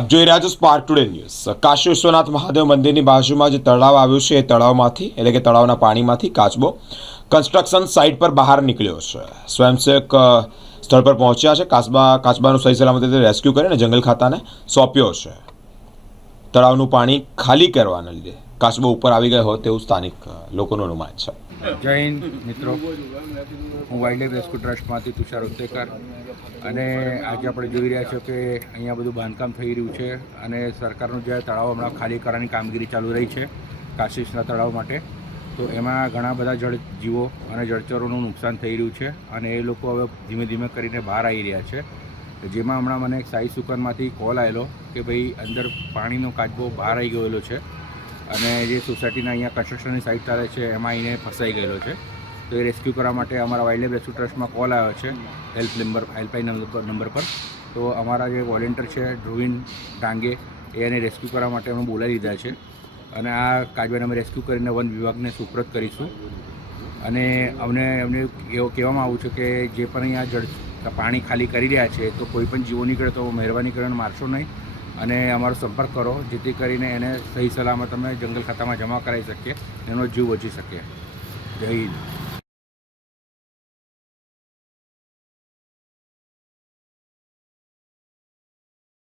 આપ જોઈ રહ્યા છો spark today news. Kashi Vishwanath Mahadev મંદિરની બાજુમાં જે તળાવ આવ્યું છે એ તળાવમાંથી એટલે કે તળાવના પાણીમાંથી કાચબો કન્સ્ટ્રક્શન સાઇટ પર બહાર નીકળ્યો છે। સ્વયંસેવક સ્થળ પર પહોંચ્યા છે। કાચબાનું સહી સલામત રીતે રેસ્ક્યુ કરીને જંગલ ખાતાને સોંપ્યો છે। તળાવનું પાણી ખાલી કરવાના લીધે કાચબો ઉપર આવી ગયો હોય તેવું સ્થાનિક લોકોનું અનુમાન છે। જય હિન્દ મિત્રો, હું વાઇલ્ડલાઇફ રેસ્ક્યુ ટ્રસ્ટમાંથી તુષાર ઉત્તેકર અને આજે આપણે જોઈ રહ્યા છો કે અહીંયા બધું બાંધકામ થઈ રહ્યું છે અને સરકારનું જે તળાવ હમણાં ખાલી કરવાની કામગીરી ચાલુ રહી છે કાશીના તળાવ માટે, તો એમાં ઘણા બધા જળજીવો અને જળચરોનું નુકસાન થઈ રહ્યું છે અને એ લોકો હવે ધીમે ધીમે કરીને બહાર આવી રહ્યા છે। જેમાં હમણાં મને એક સાઈ સુકનમાંથી કોલ આવેલો કે ભાઈ અંદર પાણીનો કાચબો બહાર આવી ગયેલો છે અને જે સોસાયટીના અહીંયા કન્સ્ટ્રક્શનની સાઇટ ચાલે છે એમાં આવીને ફસાઈ ગયેલો છે। તો એ રેસ્ક્યુ કરવા માટે અમારા વાઇલ્ડલાઇફ રેસ્ક્યુ ટ્રસ્ટમાં કોલ આવ્યો છે હેલ્પલાઇન નંબર પર। તો અમારા જે વોલેન્ટિયર છે ધ્રુવીન ડાંગે એને રેસ્ક્યુ કરવા માટે અમે બોલાવી લીધા છે અને આ કાચબાને અમે રેસ્ક્યુ કરીને વન વિભાગને સુપ્રત કરીશું। અને અમને એવું કહેવામાં આવ્યું છે કે જે પણ અહીંયા પાણી ખાલી કરી રહ્યા છે તો કોઈ પણ જીવો નીકળે તો મહેરબાની કરીને મારશો નહીં અને અમારો સંપર્ક કરો, જેથી કરીને એને સહી સલામત અમે જંગલ ખાતામાં જમા કરાવી શકીએ, એનો જીવ બચી શકે। જય હિન્દ।